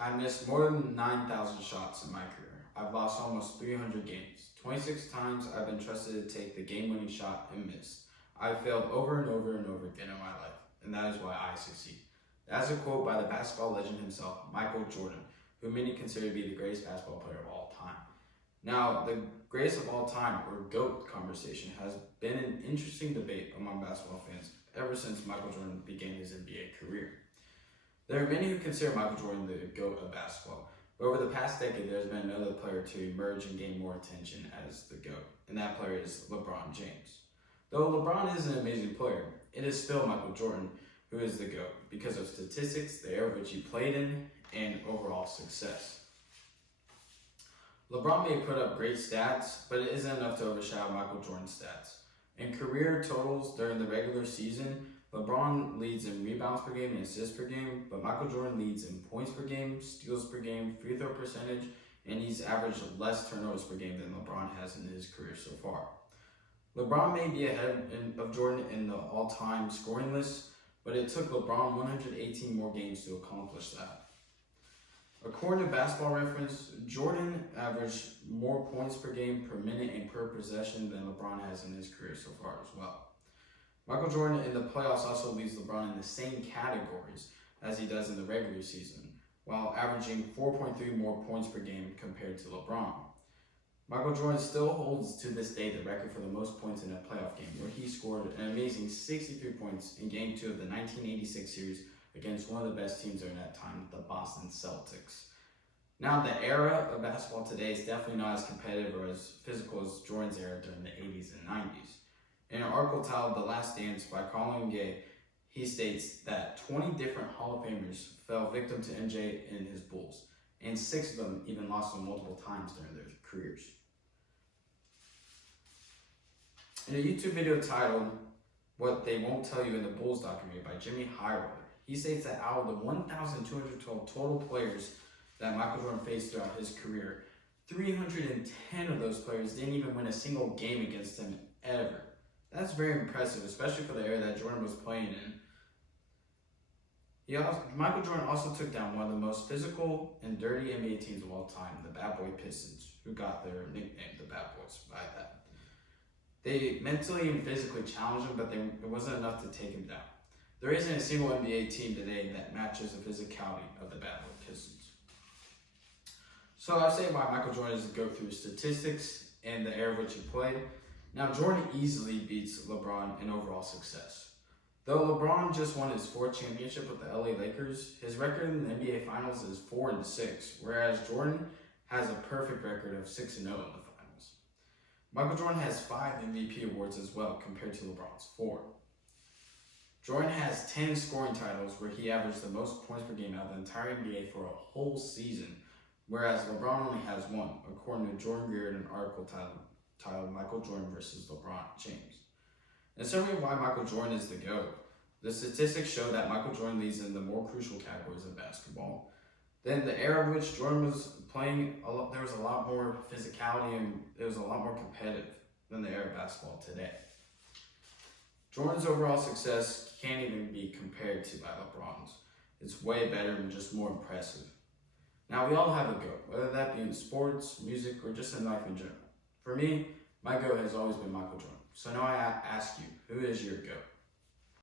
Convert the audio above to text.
I missed more than 9,000 shots in my career. I've lost almost 300 games. 26 times I've been trusted to take the game-winning shot and missed. I've failed over and over and over again in my life, and that is why I succeed. That's a quote by the basketball legend himself, Michael Jordan, who many consider to be the greatest basketball player of all time. Now, the greatest of all time, or GOAT conversation, has been an interesting debate among basketball fans ever since Michael Jordan began his NBA career. There are many who consider Michael Jordan the GOAT of basketball, but over the past decade, there's been another player to emerge and gain more attention as the GOAT, and that player is LeBron James. Though LeBron is an amazing player, it is still Michael Jordan who is the GOAT because of statistics, the era which he played in, and overall success. LeBron may put up great stats, but it isn't enough to overshadow Michael Jordan's stats. In career totals during the regular season, LeBron leads in rebounds per game and assists per game, but Michael Jordan leads in points per game, steals per game, free throw percentage, and he's averaged less turnovers per game than LeBron has in his career so far. LeBron may be ahead of Jordan in the all-time scoring list, but it took LeBron 118 more games to accomplish that. According to Basketball Reference, Jordan averaged more points per game, per minute, and per possession than LeBron has in his career so far as well. Michael Jordan in the playoffs also leads LeBron in the same categories as he does in the regular season, while averaging 4.3 more points per game compared to LeBron. Michael Jordan still holds to this day the record for the most points in a playoff game, where he scored an amazing 63 points in Game 2 of the 1986 series against one of the best teams during that time, the Boston Celtics. Now, the era of basketball today is definitely not as competitive or as physical as Jordan's era during the 80s and 90s. In an article titled The Last Dance by Colin Gay, he states that 20 different Hall of Famers fell victim to MJ and his Bulls, and 6 of them even lost him multiple times during their careers. In a YouTube video titled What They Won't Tell You in the Bulls documentary by Jimmy Highwater, he states that out of the 1,212 total players that Michael Jordan faced throughout his career, 310 of those players didn't even win a single game against him ever. That's very impressive, especially for the era that Jordan was playing in. Michael Jordan also took down one of the most physical and dirty NBA teams of all time, the Bad Boy Pistons, who got their nickname, the Bad Boys, by that. They mentally and physically challenged him, but it wasn't enough to take him down. There isn't a single NBA team today that matches the physicality of the Bad Boy Pistons. So I've said why Michael Jordan is to go through statistics and the era which he played. Now, Jordan easily beats LeBron in overall success. Though LeBron just won his 4th championship with the LA Lakers, his record in the NBA Finals is 4-6, whereas Jordan has a perfect record of 6-0 in the finals. Michael Jordan has 5 MVP awards as well, compared to LeBron's 4. Jordan has 10 scoring titles, where he averaged the most points per game out of the entire NBA for a whole season, whereas LeBron only has 1, according to Jordan Greer in an article titled Michael Jordan versus LeBron James. In summary, why Michael Jordan is the GOAT. The statistics show that Michael Jordan leads in the more crucial categories of basketball. Then the era in which Jordan was playing, there was a lot more physicality and it was a lot more competitive than the era of basketball today. Jordan's overall success can't even be compared to by LeBron's. It's way better and just more impressive. Now, we all have a GOAT, whether that be in sports, music, or just in life in general. For me, my GOAT has always been Michael Jordan. So now I ask you, who is your GOAT?